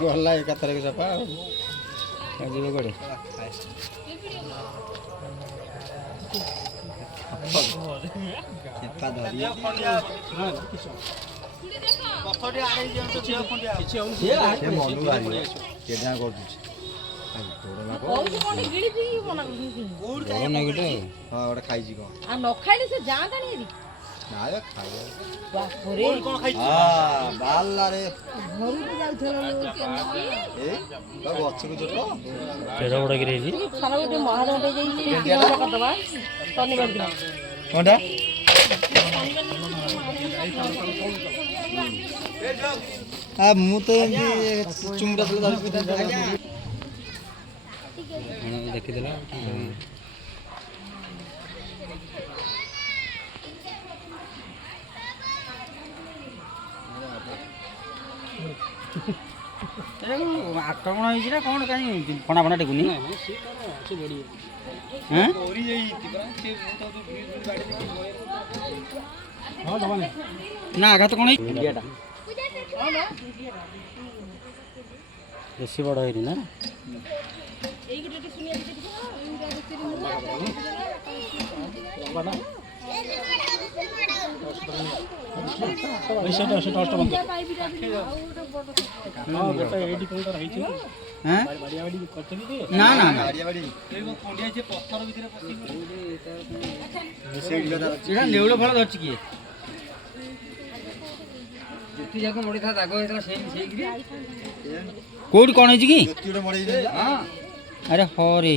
गला एकाथर सफा जीव कड़े मु तो चुंगड़ा देखीदेला आक्रमण होना कौन कहीं फणा फणा टेकुनी ना आघात कौन बेसी बड़ है ना नेउल फल धरची किए कौट कौन है कि अरे हाँ रे